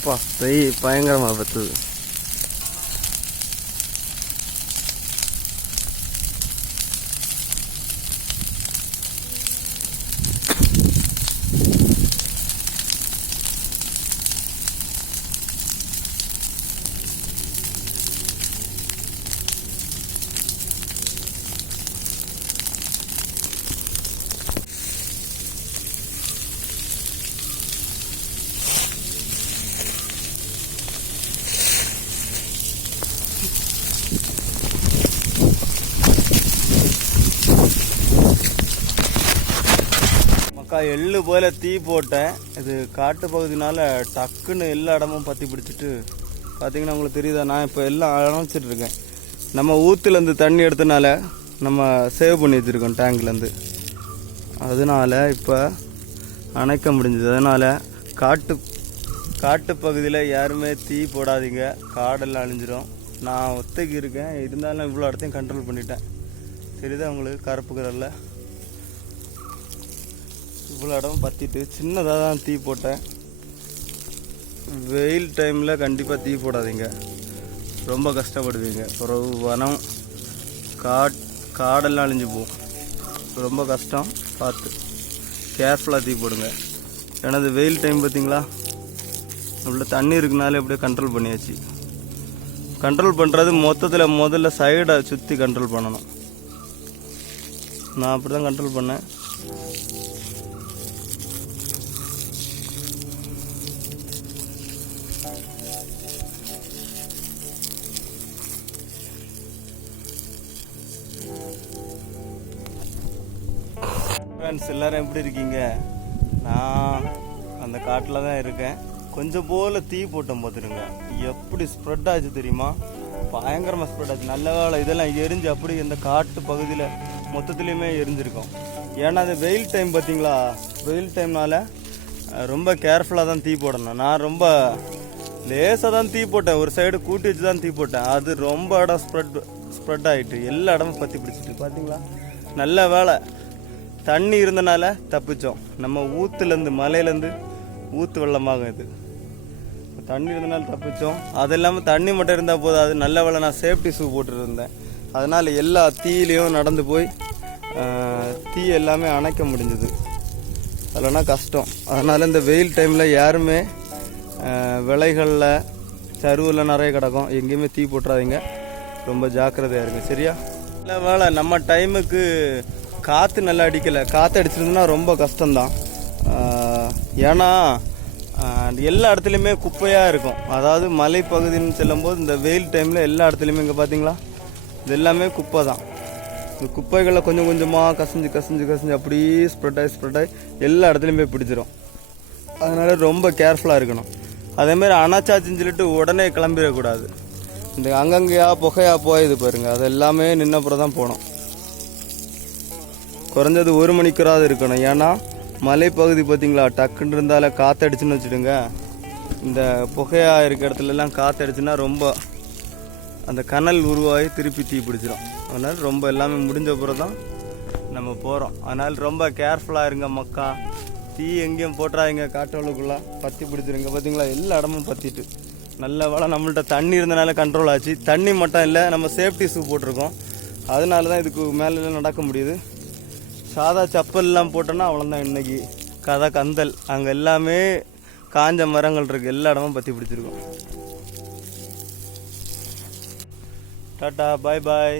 அப்பா பெய் பயங்கரமாக பத்துது. அக்கா எள்ளு போல தீ போட்டேன். இது காட்டு பகுதினால டக்குன்னு எல்லா இடமும் பற்றி பிடிச்சிட்டு பார்த்தீங்கன்னா உங்களுக்கு தெரியுதா? நான் இப்போ எல்லாம் அடைச்சிட்டுருக்கேன் நம்ம ஊற்றுலேருந்து தண்ணி எடுத்தனால நம்ம சேவ் பண்ணி வச்சுருக்கோம் டேங்க்லேருந்து அதனால இப்போ அணைக்க முடிஞ்சது. அதனால் காட்டு காட்டு பகுதியில் யாருமே தீ போடாதீங்க. காடெல்லாம் அழிஞ்சிரும். நான் ஒத்தைக்கு இருக்கேன். இருந்தாலும் இவ்வளோ இடத்தையும் கண்ட்ரோல் பண்ணிட்டேன். தெரியுதா உங்களுக்கு? கருப்பு கலரில் இவ்வளோ இடம் பற்றிட்டு சின்னதாக தான் தீ போட்டேன். வெயில் டைமில் கண்டிப்பாக தீ போடாதீங்க. ரொம்ப கஷ்டப்படுவீங்க. பிறகு வனம் காட் காடெல்லாம் அழிஞ்சு போகும். ரொம்ப கஷ்டம். பார்த்து கேர்ஃபுல்லாக தீ போடுங்க. ஏன்னா அது வெயில் டைம் பார்த்தீங்களா? உள்ள தண்ணி இருக்குனாலே அப்படியே கண்ட்ரோல் பண்ணியாச்சு. கண்ட்ரோல் பண்ணுறது மொத்தத்தில் முதல்ல சைடை சுற்றி கண்ட்ரோல் பண்ணணும். நான் அப்படி தான் கண்ட்ரோல் பண்ணேன். ஃப்ரெண்ட்ஸ் எல்லாரும் எப்படி இருக்கீங்க? நான் அந்த காட்டில் தான் இருக்கேன். கொஞ்சம் போல் தீ போட்டோம் பார்த்துருங்க. எப்படி ஸ்ப்ரெட் ஆச்சு தெரியுமா? பயங்கரமாக ஸ்ப்ரெட் ஆச்சு. நல்ல வேலை இதெல்லாம் எரிஞ்சு அப்படி இந்த காட்டு பகுதியில் மொத்தத்துலேயுமே எரிஞ்சிருக்கும். ஏன்னா அது வெயில் டைம் பார்த்தீங்களா? வெயில் டைம்னால ரொம்ப கேர்ஃபுல்லாக தான் தீ போடணும். நான் ரொம்ப லேசாக தான் தீ போட்டேன். ஒரு சைடு கூட்டி வச்சு தான் தீ போட்டேன். அது ரொம்ப இடம் ஸ்ப்ரெட் ஸ்ப்ரெட் ஆகிட்டு எல்லா இடமும் பற்றி பிடிச்சிட்டு பார்த்தீங்களா? நல்ல வேலை தண்ணி இருந்தனால தப்பிச்சோம். நம்ம ஊத்துலேருந்து மலையிலேருந்து ஊத்து வெள்ளமாகும் இது. தண்ணி இருந்தனால தப்பிச்சோம். அது இல்லாமல் தண்ணி மட்டும் இருந்தால் போதாது நல்ல வேலை நான் சேஃப்டி ஷூ போட்டுருந்தேன். அதனால் எல்லா தீயிலையும் நடந்து போய் தீ எல்லாமே அணைக்க முடிஞ்சது. அதெல்லாம் கஷ்டம். அதனால் இந்த வெயில் டைமில் யாருமே விலைகளில் சருவில் நிறைய கிடக்கும். எங்கேயுமே தீ போட்டுறாதீங்க. ரொம்ப ஜாக்கிரதையாக இருங்க. சரியா? இல்லை வேலை நம்ம டைமுக்கு காற்று நல்லா அடிக்கலை. காற்று அடிச்சிருந்ததுன்னா ரொம்ப கஷ்டம்தான். ஏன்னா எல்லா இடத்துலையுமே குப்பையாக இருக்கும். அதாவது மலைப்பகுதின்னு செல்லும்போது இந்த வெயில் டைமில் எல்லா இடத்துலையுமே இங்கே பார்த்தீங்களா இது எல்லாமே குப்பை தான் இந்த குப்பைகளை கொஞ்சம் கொஞ்சமாக கசிஞ்சு கசிஞ்சு கசிஞ்சு அப்படியே ஸ்ப்ரெட் ஆகி ஸ்ப்ரெட் ஆகி எல்லா இடத்துலையும் போய் பிடிச்சிரும். அதனால் ரொம்ப கேர்ஃபுல்லாக இருக்கணும். அதேமாரி அணைச்சாச்சுன்னு சொல்லிட்டு உடனே கிளம்பிடக்கூடாது. இந்த அங்கங்கேயா புகையா போயிது பாருங்கள் அது எல்லாமே நின்னப்புறம் தான் போகணும் குறைஞ்சது ஒரு மணிக்கூறாவது இருக்கணும். ஏன்னா மலைப்பகுதி பார்த்தீங்களா டக்குன்னு இருந்தால காற்றடிச்சுன்னு வச்சுடுங்க. இந்த புகையாக இருக்க இடத்துலலாம் காற்றடிச்சுன்னா ரொம்ப அந்த கனல் உருவாகி திருப்பி தீ பிடிச்சிரும். அதனால் ரொம்ப எல்லாமே முடிஞ்ச பிறகு தான் நம்ம போகிறோம் அதனால் ரொம்ப கேர்ஃபுல்லாக இருங்க மக்கா. தீ எங்கேயும் போட்டுறாதீங்க காட்டுகளுக்குள்ள. பற்றி பிடிச்சிருங்க. பார்த்தீங்களா? எல்லா இடமும் பற்றிட்டு நல்ல வேலை நம்மள்ட்ட தண்ணி இருந்தனால கண்ட்ரோல் ஆச்சு. தண்ணி மட்டும் இல்லை நம்ம சேஃப்டி ஷூ போட்டிருக்கோம். அதனால தான் இதுக்கு மேலே நடக்க முடியுது. சாதா செப்பல்லாம் போட்டோன்னா அவ்வளோதான் இன்னைக்கு. கதை கந்தல். அங்கே எல்லாமே காஞ்ச மரங்கள் இருக்குது எல்லா இடமும் பற்றி பிடிச்சிருக்கோம். டாட்டா பாய் பாய்